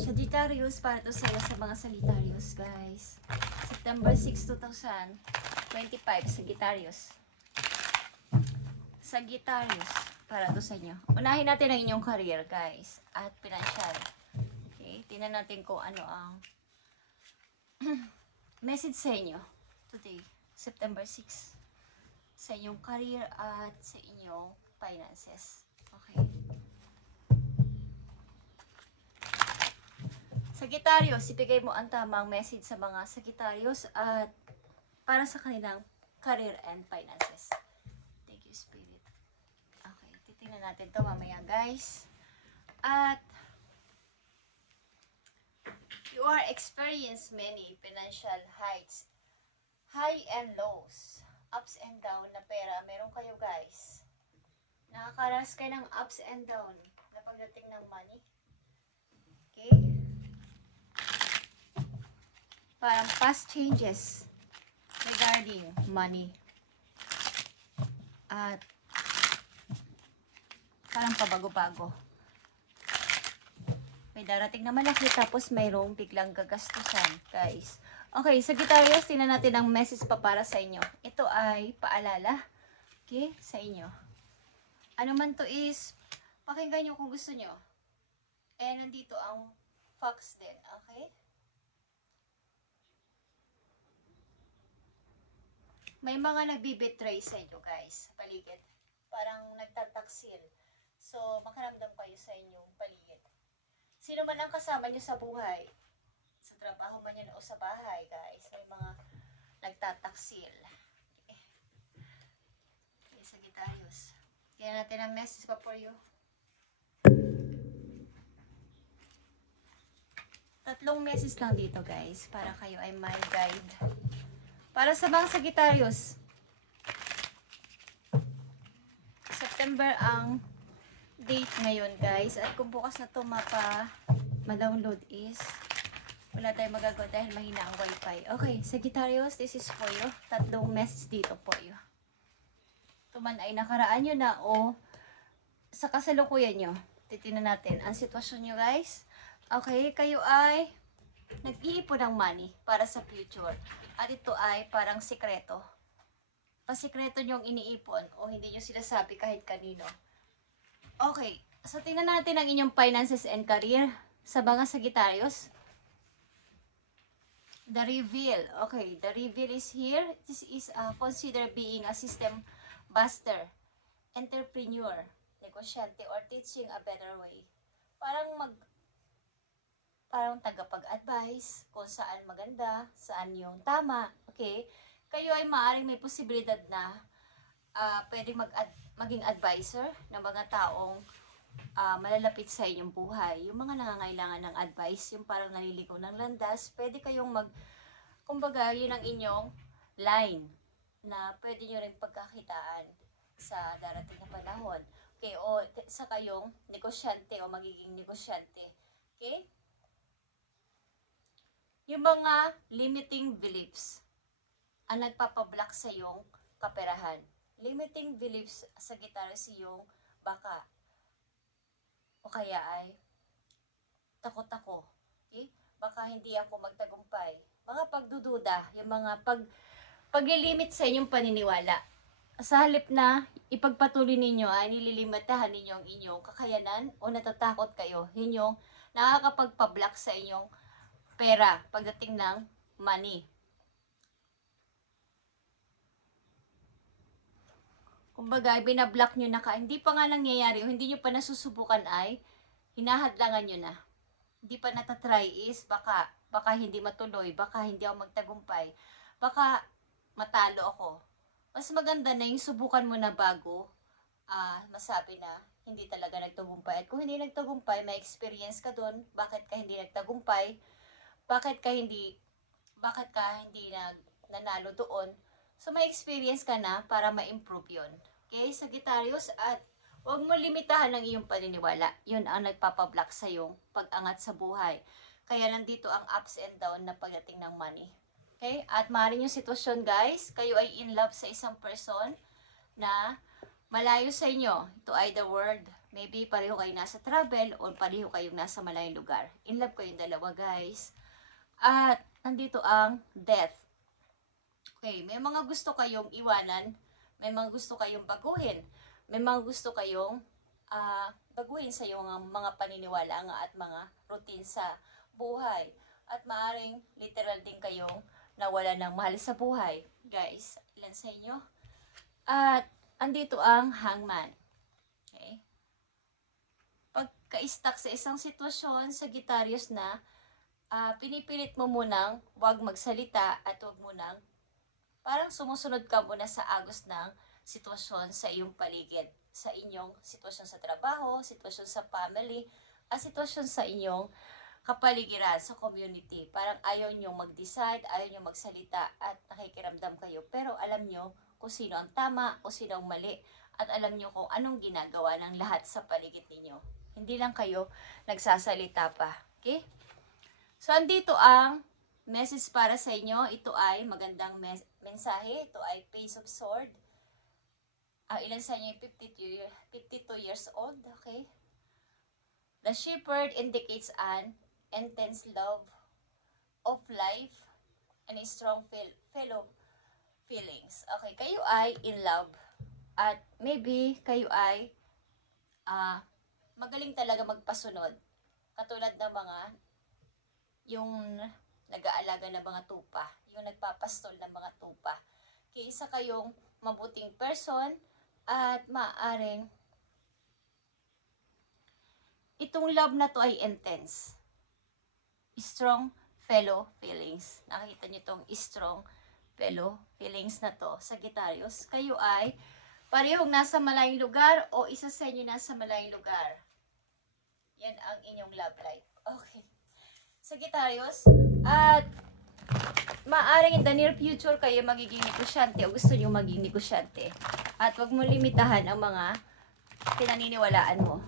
Sagittarius, para to sa'yo sa mga Sagittarius, guys. September 6, 2025, Sagittarius. Sagittarius, para to sa inyo. Unahin natin ang inyong career, guys, at financial. Okay, tingnan natin kung ano ang message sa inyo today, September 6. Sa inyong career at sa inyong finances. Okay. Sagittarius, ibigay mo ang tamang message sa mga Sagittarius at para sa kanilang career and finances. Thank you, Spirit. Okay, titingnan natin to mamaya, guys. At you are experience many financial heights, high and lows, ups and down na pera. Meron kayo, guys. Nakakaranas kayo ng ups and down na pagdating ng money. Okay? Parang past changes regarding money. At parang pabago-bago. May darating na malaki tapos mayroong biglang gagastusan, guys. Okay, Sagittarius, tingnan natin ang message pa para sa inyo. Ito ay paalala, okay, sa inyo. Ano man to is, pakinggan nyo kung gusto nyo. Eh, nandito ang facts din, okay? May mga nagbibetray sa inyo, guys, sa paligid. Parang nagtataksil. So, makaramdam kayo sa inyong paligid. Sino man ang kasama nyo sa buhay, sa trabaho man yan o sa bahay, guys, may mga nagtataksil. Okay, Sagittarius. Kaya natin ang message pa for you. Tatlong message lang dito, guys, para kayo ay may guide. Para sa mga Sagittarius, September ang date ngayon, guys. At kung bukas na ito ma-download is wala tayong magagawa dahil mahina ang wifi. Okay, Sagittarius, this is for you. Tatlong message dito for you. Ito man ay nakaraan nyo na o sa kasalukuyan nyo. Titignan natin ang sitwasyon nyo, guys. Okay, kayo ay nag-iipon ng money para sa future. At ito ay parang sikreto. Pasikreto nyong iniipon o hindi nyo sinasabi kahit kanino. Okay, so tingnan natin ang inyong finances and career sa mga Sagittarius. The reveal. Okay, the reveal is here. This is consider being a system buster, entrepreneur, negosyante, or teaching a better way. Parang tagapag-advise kung saan maganda, saan yung tama. Okay? Kayo ay maaaring may posibilidad na pwedeng maging advisor ng mga taong malalapit sa inyong buhay. Yung mga nangangailangan ng advice, yung parang naliligaw ng landas, pwede kayong kumbaga, yun ang inyong line na pwede nyo rin pagkakitaan sa darating na panahon. Okay? O sa kayong negosyante o magiging negosyante. Okay? Yung mga limiting beliefs ang nagpapablock sa iyong kaperahan. Limiting beliefs, Sagittarius, yung baka o kaya ay takot ako. Okay? Baka hindi ako magtagumpay. Mga pagdududa, yung mga pag-limit sa inyong paniniwala. Sa halip na ipagpatuloy ninyo ay nililimitahan ninyo ang inyong kakayanan o natatakot kayo. Yun yung nakakapagpablock sa inyong pera pagdating ng money. Kumbaga, binablock nyo na hindi pa nga nangyayari o hindi nyo pa nasusubukan ay hinahadlangan nyo na. Hindi pa natatry is baka hindi matuloy, baka hindi ako magtagumpay, baka matalo ako. Mas maganda na yung subukan mo na bago masabi na hindi talaga nagtagumpay. At kung hindi nagtagumpay, may experience ka dun, bakit ka hindi nagtagumpay, bakit ka hindi nanalo doon. So, may experience ka na para ma-improve yun. Okay, Sagittarius, at huwag mo limitahan ang iyong paniniwala. Yun ang nagpapablock sa iyong pag-angat sa buhay. Kaya nandito ang ups and down na pagdating ng money. Okay, at maaaring yung sitwasyon, guys, kayo ay in love sa isang person na malayo sa inyo. Ito ay the world Maybe pareho kayo nasa travel o pareho kayong nasa malayong lugar. In love kayong dalawa, guys. At nandito ang death. Okay, may mga gusto kayong iwanan, may mga gusto kayong baguhin, may mga gusto kayong baguhin sa iyong mga paniniwala at mga routine sa buhay. At maaring literal din kayong nawala ng mahal sa buhay. Guys, ilan sa inyo? At andito ang hangman. Okay? Pagka-stuck sa isang sitwasyon, Sagittarius, na pinipilit mo munang huwag magsalita at huwag munang parang sumusunod ka muna sa agos ng sitwasyon sa iyong paligid. Sa inyong sitwasyon sa trabaho, sitwasyon sa family, at sitwasyon sa inyong kapaligiran, sa community. Parang ayaw nyo mag-decide, ayaw nyo magsalita at nakikiramdam kayo. Pero alam nyo kung sino ang tama, kung sino ang mali, at alam nyo kung anong ginagawa ng lahat sa paligid ninyo. Hindi lang kayo nagsasalita pa. Okay? So, andito ang message para sa inyo. Ito ay magandang mensahe. Ito ay Page of Sword. Ilan sa inyo 52 years old. Okay? The shepherd indicates an intense love of life and a strong fellow feelings. Okay, kayo ay in love. At maybe kayo ay magaling talaga magpasunod. Katulad ng mga yung nag-aalaga ng mga tupa, yung nagpapastol ng mga tupa. Kaysa kayong mabuting person at maaring itong love na to ay intense. Strong fellow feelings. Nakita niyo itong strong fellow feelings na to, Sagittarius. Kayo ay parehong nasa malayong lugar o isa sa inyo nasa malayong lugar. Yan ang inyong love life. Okay. Sagittarius, at maaring in the near future kayo magiging negosyante o gusto nyo maging negosyante. At huwag mo limitahan ang mga pinaniniwalaan mo.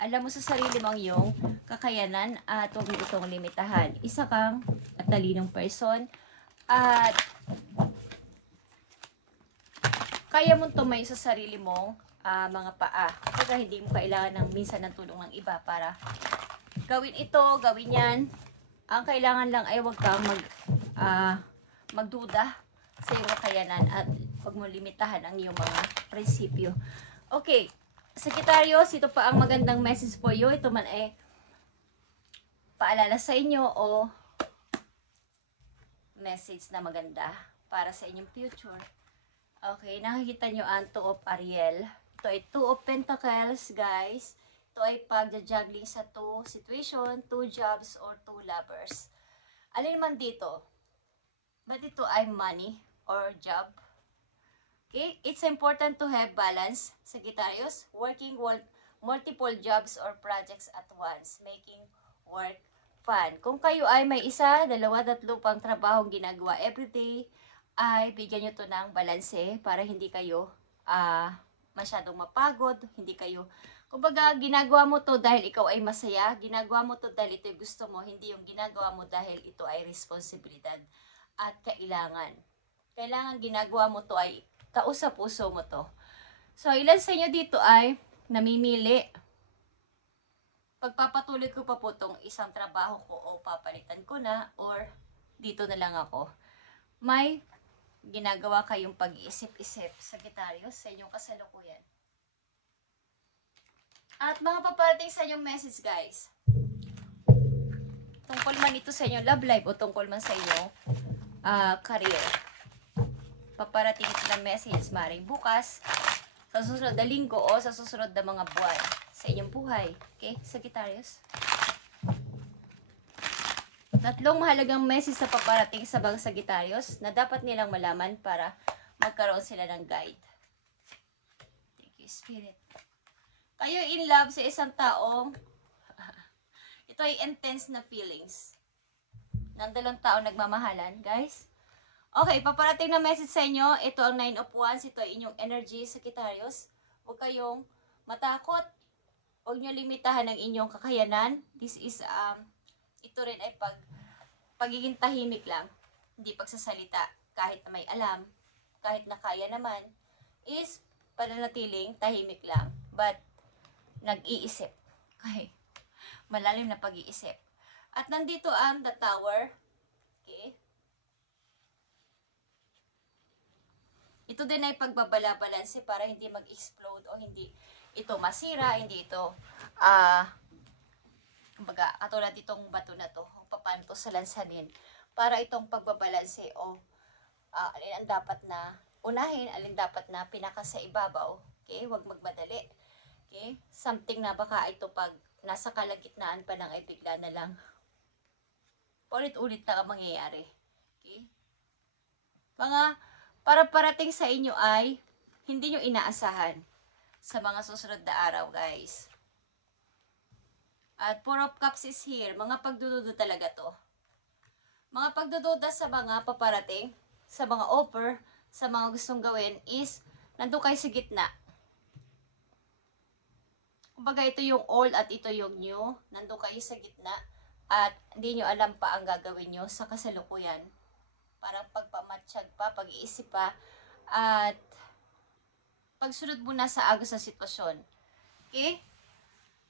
Alam mo sa sarili mong iyong kakayanan at huwag mo itong limitahan. Isa kang matalinong person at kaya mong tumayo sa sarili mong mga paa. Kapag hindi mo kailangan ng minsan ng tulong ng iba para gawin ito, gawin yan. Ang kailangan lang ay huwag kang magduda sa iyong kakayanan at huwag mo limitahan ang iyong mga prinsipyo. Okay. Sagittarius, ito pa ang magandang message for you. Ito man ay paalala sa inyo o message na maganda para sa inyong future. Okay, nakikita nyo ang Two of Ariel. Ito ay Two of Pentacles, guys. Ito ay pagja-juggling sa two situation, two jobs, or two lovers. Alin man dito? But ito ay money or job. Okay, it's important to have balance, Sagittarius, working multiple jobs or projects at once, making work fun. Kung kayo ay may isa, dalawa, tatlo pang trabahong ginagawa everyday, ay bigyan nyo to ng balanse para hindi kayo masyadong mapagod, hindi kayo, kumbaga ginagawa mo to dahil ikaw ay masaya, ginagawa mo to dahil ito yung gusto mo, hindi yung ginagawa mo dahil ito ay responsibilidad at kailangan. Kailangan ginagawa mo to ay taos sa puso mo to. So, ilan sa inyo dito ay namimili? Pagpapatuloy ko pa po itong isang trabaho ko o papalitan ko na or dito na lang ako. May ginagawa kayong pag-iisip-isip, Sagittarius, sa inyong kasalukuyan. At mga paparating sa inyong message, guys. Tungkol man ito sa inyong love life o tungkol man sa inyong career. Paparating ito ng message, maring bukas, sa susunod na linggo o sa susunod na mga buwan sa inyong buhay. Okay, Sagittarius? Tatlong mahalagang message sa paparating sa mga Sagittarius na dapat nilang malaman para magkaroon sila ng guide. Thank you, Spirit. Kayo in love sa isang taong ito ay intense na feelings ng dalawang taong nagmamahalan, guys. Okay, paparating na message sa inyo. Ito ang 9 of Wands. Ito ay inyong energy, Sagittarius. Huwag kayong matakot. Huwag nyo limitahan ang inyong kakayanan. This is, ito rin ay pagiging tahimik lang. Hindi pagsasalita. Kahit na may alam, kahit na kaya naman, is pananatiling tahimik lang. But, nag-iisip. Okay. Malalim na pag-iisip. At nandito ang the Tower. Okay. Ito din ay pagbabala-balanse para hindi mag-explode o hindi ito masira, hindi ito kumbaga, katulad itong bato na to, paano to salansanin para itong pagbabalanse o alin ang dapat na unahin, alin dapat na pinaka sa ibabaw. Okay, huwag magmadali. Okay, something na baka ito pag nasa kalagitnaan pa lang ay bigla na lang ulit-ulit na ang mangyayari. Okay, mga para parating sa inyo ay hindi nyo inaasahan sa mga susunod na araw, guys. At Four of Cups is here. Mga pagdududa talaga to. Mga pagdududa sa mga paparating, sa mga offer, sa mga gustong gawin is nandun kayo sa gitna. Kumbaga ito yung old at ito yung new. Nandun kayo sa gitna at hindi nyo alam pa ang gagawin nyo sa kasalukuyan. Parang pagpamatsyag pa, pag-iisip pa, at pagsunod muna sa agos ng sitwasyon. Okay?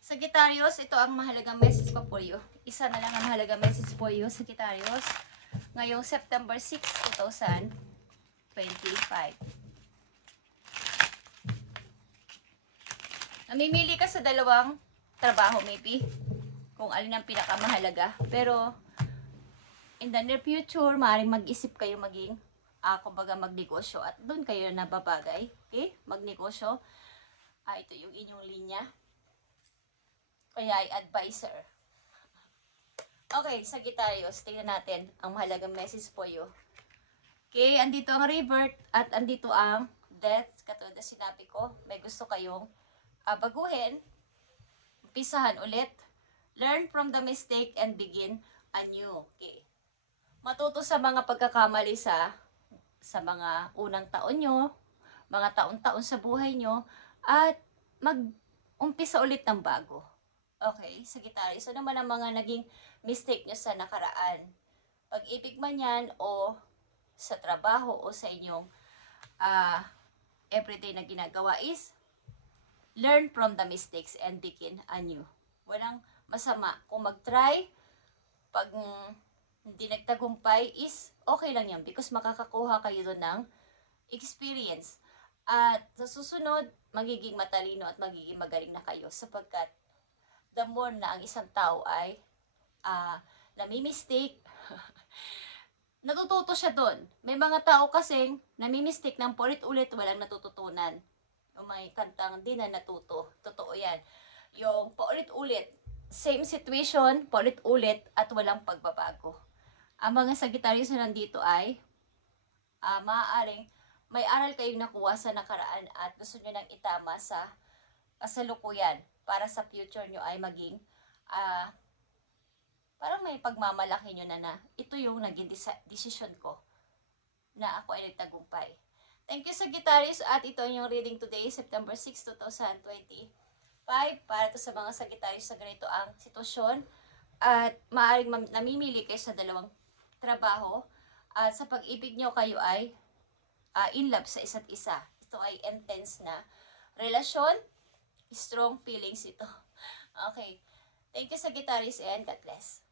Sagittarius, ito ang mahalagang message pa for you. Isa na lang ang mahalagang message for you, Sagittarius. Ngayong September 6, 2025. Namimili ka sa dalawang trabaho, maybe. Kung alin ang pinakamahalaga. Pero, in the near future, maaaring mag-isip kayo maging, kumbaga magnegosyo. At doon kayo nababagay. Okay? Magnegosyo. Ito yung inyong linya. Kaya ay advisor. Okay, Sagittarius, tingnan natin ang mahalagang message for you. Okay, andito ang revert at andito ang death. Katulad na sinabi ko, may gusto kayong baguhin, umpisahan ulit, learn from the mistake and begin anew. Okay. Matuto sa mga pagkakamali sa mga unang taon nyo, mga taon-taon sa buhay nyo, at mag-umpisa ulit ng bago. Okay, Sagittarius, ano naman ang mga naging mistake nyo sa nakaraan? Pag-ibig man yan o sa trabaho o sa inyong everyday na ginagawa is learn from the mistakes and begin anew. Walang masama kung mag-try. Pag hindi nagtagumpay is okay lang yan because makakakuha kayo doon ng experience. At sa susunod, magiging matalino at magiging magaling na kayo sapagkat the more na ang isang tao ay nami-mistake, natututo siya doon. May mga tao kasing nami-mistake ng paulit-ulit, walang natututunan. O may kantang di na natuto. Totoo yan. Yung paulit-ulit, same situation, paulit-ulit, at walang pagbabago. Ang mga Sagittarius na nandito ay maaaring may aral kayong nakuha sa nakaraan at gusto nyo nang itama sa kasalukuyan para sa future nyo ay maging parang may pagmamalaki nyo na ito yung naging decision ko na ako ay nagtagumpay. Thank you, Sagittarius, at ito yung reading today, September 6, 2025. Para to sa mga Sagittarius sa ganito ang sitwasyon at maaaring namimili kayo sa dalawang trabaho at sa pag-ibig nyo kayo ay in love sa isa't isa. Ito ay intense na relasyon, strong feelings ito. Okay. Thank you, Sagittarius, and God bless.